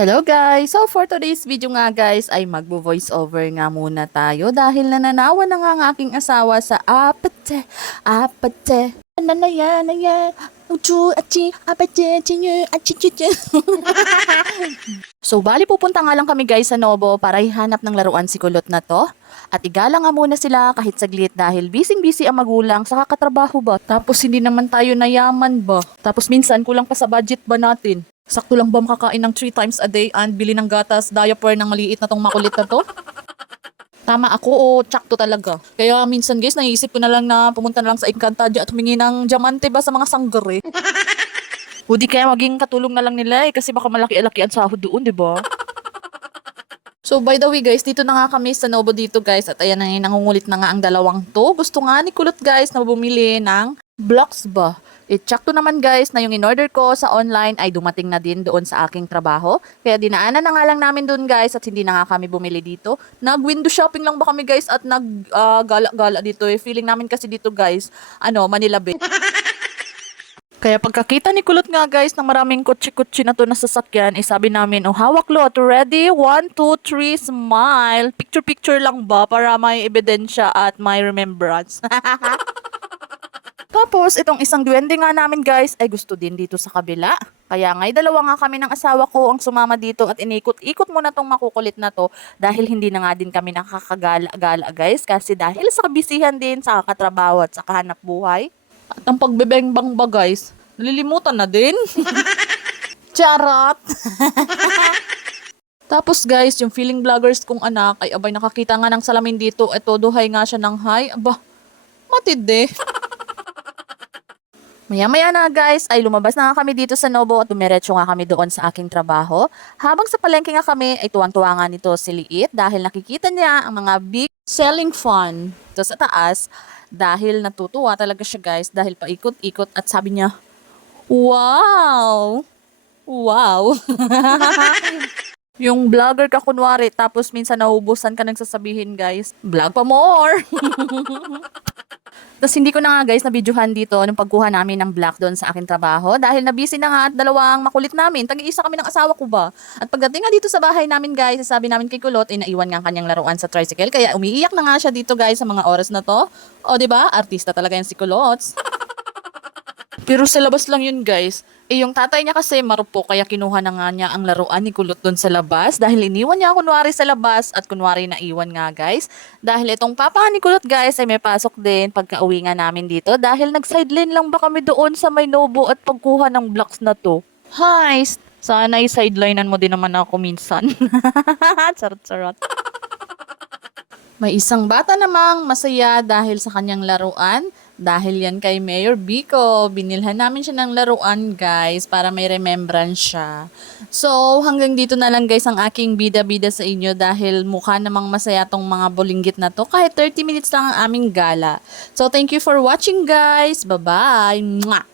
Hello guys! So for today's video nga guys ay magbo-voice over nga muna tayo dahil nananawa na nga ang aking asawa sa apate, apate. Nanaya, naya, uchu, achi, apate, chinyo, achi, chichi. So bali pupunta nga lang kami guys sa Nobo para ihanap ng laruan si Kulot na to. At igala nga muna sila kahit saglit dahil busy-busy ang magulang sa kakatrabaho ba. Tapos hindi naman tayo nayaman ba. Tapos minsan kulang pa sa budget ba natin. Sakto lang ba makakain ng 3 times a day and bili ng gatas, diaper ng maliit na tong makulit na to? Tama ako o tsakto talaga. Kaya minsan guys, naisip ko na lang na pumunta na lang sa Encantadia at humingi ng diamante ba sa mga sanggare. O di kaya maging katulong na lang nila eh kasi baka malaki-alaki ang sahod doon, di ba? So by the way guys, dito na nga kami sa Nobo dito guys at ayan na nangungulit na nga ang dalawang to. Gusto nga ni Kulot guys na bumili ng blocks ba? I-check to naman guys na yung in-order ko sa online ay dumating na din doon sa aking trabaho. Kaya dinaanan na nga lang namin doon guys at hindi na nga kami bumili dito. Nag-window shopping lang ba kami guys at nag-gala-gala dito eh. Feeling namin kasi dito guys, ano, Manila Bay. Kaya pagkakita ni Kulot nga guys ng maraming kutsi-kutsi na to na sasakyan, eh sabi namin, oh hawak lot, ready? One, two, three, smile. Picture-picture lang ba para may ebidensya at may remembrance? Tapos, itong isang duwende nga namin guys ay gusto din dito sa kabila. Kaya nga'y dalawa nga kami ng asawa ko ang sumama dito at inikot-ikot muna tong makukulit na to dahil hindi na nga din kami nakakagala-gala guys kasi dahil sa kabisihan din sa kakatrabaho at sa kahanap buhay. At ang pagbebengbang ba guys, nalilimutan na din. Charot! Tapos guys, yung feeling vloggers kong anak ay abay nakakita nga ng salamin dito. Ito, duhay nga siya ng hay. Aba, matindi. Maya-maya na guys, ay lumabas na nga kami dito sa Nobo at dumiretso nga kami doon sa aking trabaho. Habang sa palengke nga kami, ay tuwang-tuwa nga nito si Liit dahil nakikita niya ang mga big selling fun dito sa taas. Dahil natutuwa talaga siya guys dahil paikot-ikot at sabi niya, Wow! Wow! Yung vlogger ka kunwari, tapos minsan naubusan ka nang sasabihin, guys, vlog pa more! Tapos hindi ko na nga guys na-videohan dito nung pagkuha namin ng black doon sa aking trabaho dahil nabisi na nga at dalawang makulit namin. Tag-iisa kami ng asawa ko ba. At pagdating nga dito sa bahay namin guys, sabi namin kay Kulot, eh, naiwan nga ang kanyang laruan sa tricycle. Kaya umiiyak na nga siya dito guys sa mga oras na to. O ba Artista talaga yan si Kulots. Pero sa labas lang yun guys. Eh yung tatay niya kasi marupok kaya kinuha na nga niya ang laruan ni Kulot doon sa labas dahil iniwan niya kunwari sa labas at kunwari naiwan nga guys. Dahil itong papa ni Kulot guys ay may pasok din pagka uwi nga namin dito dahil nag-sideline lang ba kami doon sa may Nobo at pagkuha ng blocks na to. Hi! Sana i-sidelinean mo din naman ako minsan. Charot-charot. May isang bata namang masaya dahil sa kanyang laruan. Dahil yan kay Mayor Bico. Binilhan namin siya ng laruan guys para may remembrance siya. So hanggang dito na lang guys ang aking bida-bida sa inyo dahil mukha namang masaya tong mga bulinggit na to. Kahit 30 minutes lang ang aming gala. So thank you for watching guys. Bye-bye.